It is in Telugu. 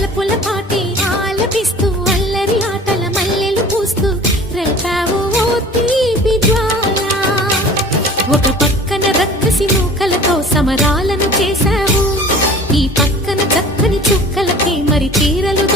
వలపుల పాటే ఆలపిస్తూ అల్లరి ఆటల మల్లెలు పూస్తూ రేపావు ఓ తీపి జ్వాల. ఒక పక్కన రక్కసి మూకలతో సమరాలను చేశావు, ఈ పక్కన చక్కని చుక్కలకి మరి చీరలు